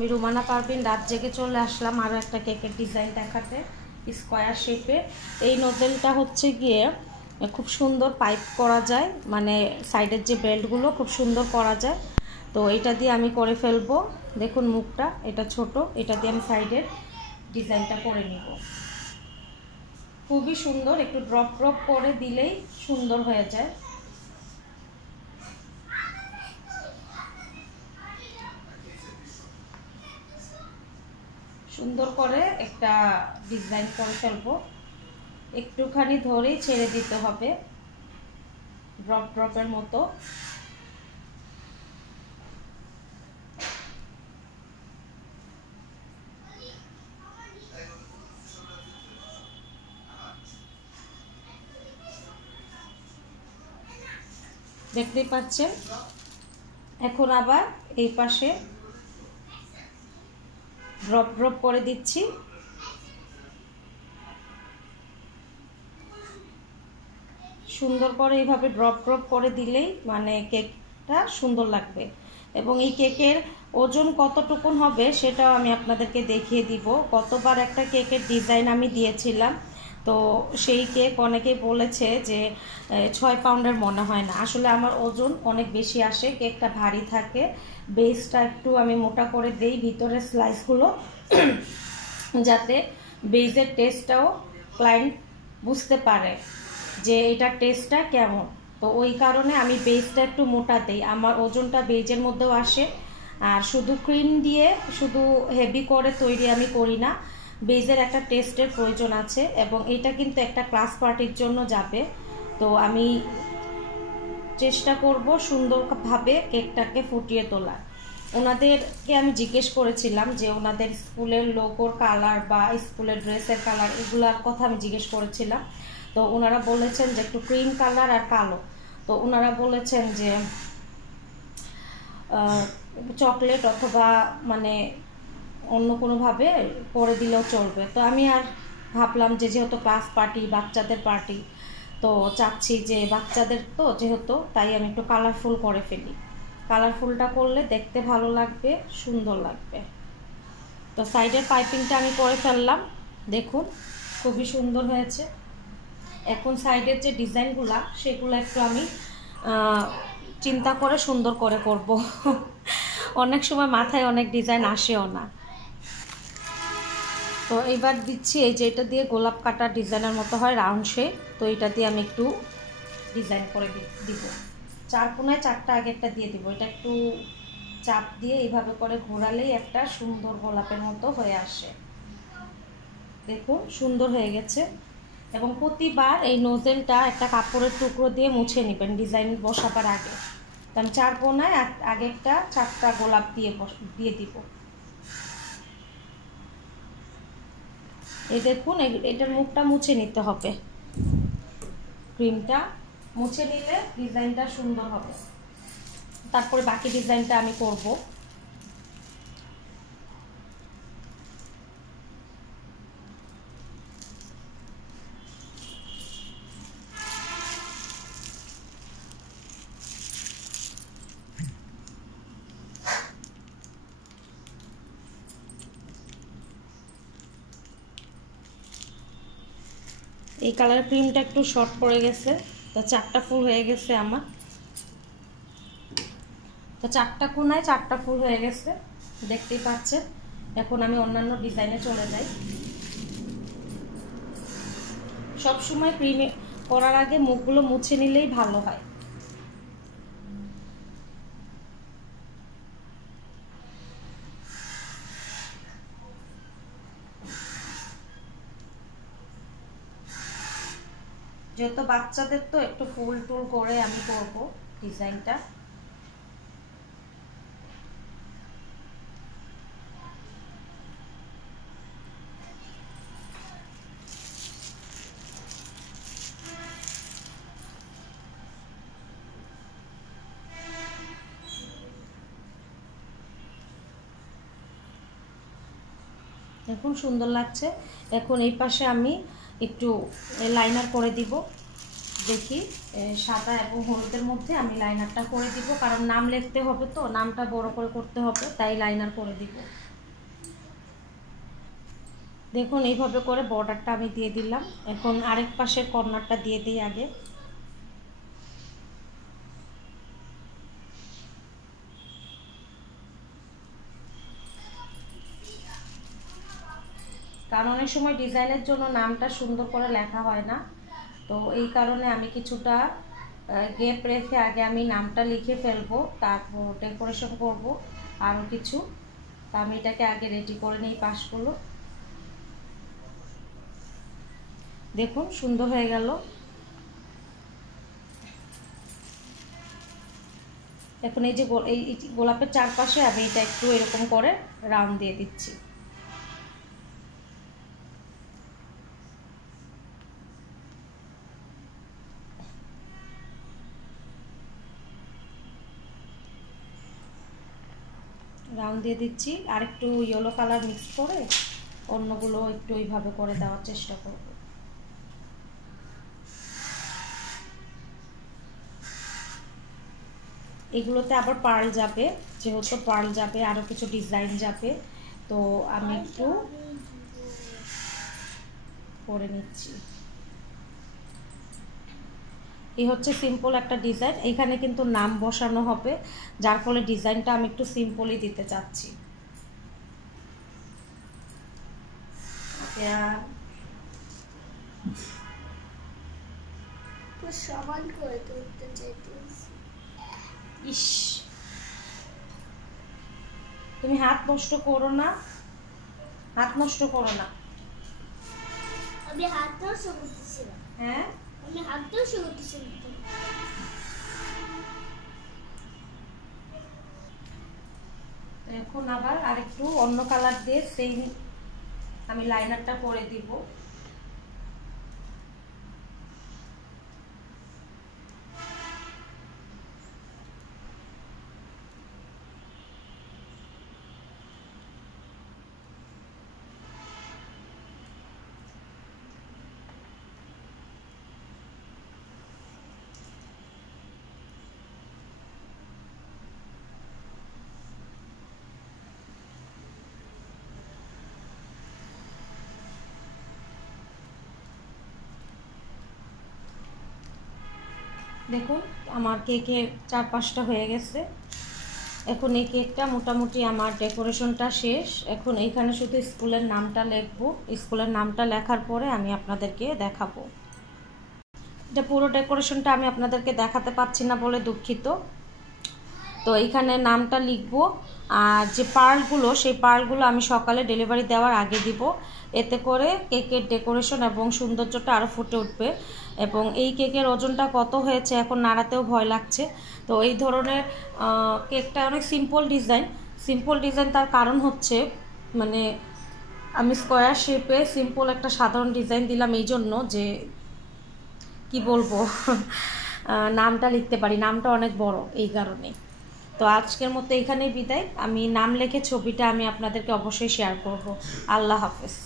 আমি রুমানা পারভিন রাত জেগে চলে আসলাম আরও একটা কেকের ডিজাইন দেখাতে, স্কোয়ার শেপে। এই নোজেলটা হচ্ছে গিয়ে খুব সুন্দর পাইপ করা যায়, মানে সাইডের যে বেল্টগুলো খুব সুন্দর করা যায়। তো এটা দিয়ে আমি করে ফেলবো। দেখুন মুখটা এটা ছোট, এটা দিয়ে আমি সাইডের ডিজাইনটা করে নিব। খুবই সুন্দর, একটু ড্রপ ড্রপ করে দিলেই সুন্দর হয়ে যায়। সুন্দর করে একটা ডিজাইন করে ফেলবো। একটুখানি ধরেই ছেড়ে দিতে হবে, ড্রপ ড্রপের মতো। দেখতেই পাচ্ছেন। এখন আবার এই পাশে ড্রপ ড্রপ করে দিচ্ছি। সুন্দর করে এইভাবে ড্রপ ড্রপ করে দিলেই মানে কেকটা সুন্দর লাগবে। এবং এই কেকের ওজন কতটুকুন হবে সেটাও আমি আপনাদেরকে দেখিয়ে দিব। গতবার একটা কেকের ডিজাইন আমি দিয়েছিলাম, তো সেই কেক অনেকেই বলেছে যে 6 পাউন্ডের মনে হয় না। আসলে আমার ওজন অনেক বেশি আসে, কেকটা ভারী থাকে। বেসটা একটু আমি মোটা করে দেই ভিতরের স্লাইসগুলো, যাতে বেজের টেস্টটাও ক্লায়েন্ট বুঝতে পারে যে এটার টেস্টটা কেমন। তো ওই কারণে আমি বেসটা একটু মোটা দেই, আমার ওজনটা বেজের মধ্যেও আসে। আর শুধু ক্রিম দিয়ে শুধু হেভি করে তৈরি আমি করি না, বেজের একটা টেস্টের প্রয়োজন আছে। এবং এটা কিন্তু একটা ক্লাস পার্টির জন্য যাবে। তো আমি চেষ্টা করব সুন্দরভাবে কেকটাকে ফুটিয়ে তোলা। ওনাদেরকে আমি জিজ্ঞেস করেছিলাম যে ওনাদের স্কুলের লোগোর কালার বা স্কুলের ড্রেসের কালার এগুলার কথা আমি জিজ্ঞেস করেছিলাম। তো ওনারা বলেছেন যে একটু ক্রিম কালার আর কালো। তো ওনারা বলেছেন যে চকলেট অথবা মানে অন্য কোনোভাবে করে দিলেও চলবে। তো আমি আর ভাবলাম যে যেহেতু ক্লাস পার্টি, বাচ্চাদের পার্টি, তো চাচ্ছি যে বাচ্চাদের তো যেহেতু, তাই আমি একটু কালারফুল করে ফেলি। কালারফুলটা করলে দেখতে ভালো লাগবে, সুন্দর লাগবে। তো সাইডের পাইপিংটা আমি করে ফেললাম, দেখুন খুবই সুন্দর হয়েছে। এখন সাইডের যে ডিজাইনগুলা সেগুলো একটু আমি চিন্তা করে সুন্দর করে করব। অনেক সময় মাথায় অনেক ডিজাইন আসেও না। তো এইবার দিচ্ছি এই যে এটা দিয়ে গোলাপ কাটা ডিজাইনের মতো হয়, রাউন্ড শেপ। তো এটা দিয়ে আমি একটু ডিজাইন করে দিব। 4 কোণায় 4টা আগেরটা দিয়ে দিব। এটা একটু চাপ দিয়ে এইভাবে করে ঘোরালেই একটা সুন্দর গোলাপের মতো হয়ে আসে। দেখুন সুন্দর হয়ে গেছে। এবং প্রতিবার এই নোজেলটা একটা কাপড়ের টুকরো দিয়ে মুছে নেবেন ডিজাইন বসাবার আগে। তো আমি 4 কোণায় আগেরটা 4টা গোলাপ দিয়ে দিব। এই দেখুন এটার মুখটা মুছে নিতে হবে, ক্রিমটা মুছে নিলে ডিজাইনটা সুন্দর হবে। তারপরে বাকি ডিজাইনটা আমি করব। এই কালার ক্রিমটা একটু শর্ট পড়ে গেছে, তো 4টা ফুল হয়ে গেছে আমার। তো 4টা কোণায় 4টা ফুল হয়ে গেছে, দেখতেই পাচ্ছেন। এখন আমি অন্যান্য ডিজাইনে চলে যাই। সব সময় ক্রিমে করার আগে মুখগুলো মুছে নিলেই ভালো হয়। যেহেতু বাচ্চাদের তো একটু ফুল টুল করে আমি করব ডিজাইনটা। দেখুন সুন্দর লাগছে। এখন এই পাশে আমি একটু লাইনার করে দিব। দেখি সাদা এবং হলুদের মধ্যে আমি লাইনারটা করে দিব, কারণ নাম লিখতে হবে তো, নামটা বড় করে করতে হবে, তাই লাইনার করে দিব। দেখুন এইভাবে করে বর্ডারটা আমি দিয়ে দিলাম। এখন আরেক পাশের কর্নারটা দিয়ে দিই আগে। কারণ অনেক সময় ডিজাইনের জন্য নামটা সুন্দর করে লেখা হয় না, তো এই কারণে আমি কিছুটা গ্যাপ রেখে আগে আমি নামটা লিখে ফেলবো, তারপর ডেকোরেশন করব আরও কিছু। তা আমি এটাকে আগে রেডি করে নিই পাশগুলো। দেখুন সুন্দর হয়ে গেল। এখন এই যে এই গোলাপের চারপাশে আমি এটা একটু এরকম করে রাউন্ড দিয়ে দিচ্ছি। রাউন্ড দিয়ে দিচ্ছি, আর একটু ইয়েলো কালার মিক্স করে অন্যগুলো একটু এইভাবে করে দেওয়ার চেষ্টা করব। এগুলোতে আবার পার্ল যাবে, যেহেতু পার্ল যাবে আরও কিছু ডিজাইন যাবে, তো আমি একটু করে নিচ্ছি। এই হচ্ছে সিম্পল একটা ডিজাইন, এখানে কিন্তু নাম বসানো হবে, যার ফলে ডিজাইনটা আমি একটু সিম্পলই দিতে চাচ্ছি। ইস, তুমি হাত নষ্ট করো না, হাত নষ্ট করো না। আমি হাত নষ্ট করতেছি না। হ্যাঁ, আমি হাত নষ্ট করতেছি না। এখন আবার আরেকটু অন্য কালার দিয়ে সেই আমি লাইনারটা করে দিব। দেখুন আমার কেকের চারপাশটা হয়ে গেছে। এখন এই কেকটা মোটামুটি আমার ডেকোরেশনটা শেষ। এখন এইখানে শুধু স্কুলের নামটা লিখবো, স্কুলের নামটা লেখার পরে আমি আপনাদেরকে দেখাবো। এটা পুরো ডেকোরেশনটা আমি আপনাদেরকে দেখাতে পাচ্ছি না বলে দুঃখিত। তো এইখানে নামটা লিখবো, আর যে পার্লগুলো সেই পার্লগুলো আমি সকালে ডেলিভারি দেওয়ার আগে দিব, এতে করে কেকের ডেকোরেশন এবং সৌন্দর্যটা আরও ফুটে উঠবে। এবং এই কেকের ওজনটা কত হয়েছে এখন নাড়াতেও ভয় লাগছে। তো এই ধরনের কেকটা অনেক সিম্পল ডিজাইন, তার কারণ হচ্ছে মানে আমি স্কোয়ার শেপে সিম্পল একটা সাধারণ ডিজাইন দিলাম এই জন্য যে কি বলবো নামটা লিখতে পারি, নামটা অনেক বড় এই কারণে। তো আজকের মতো এখানেই বিদায়। আমি নাম লিখে ছবিটা আমি আপনাদেরকে অবশ্যই শেয়ার করব। আল্লাহ হাফেজ।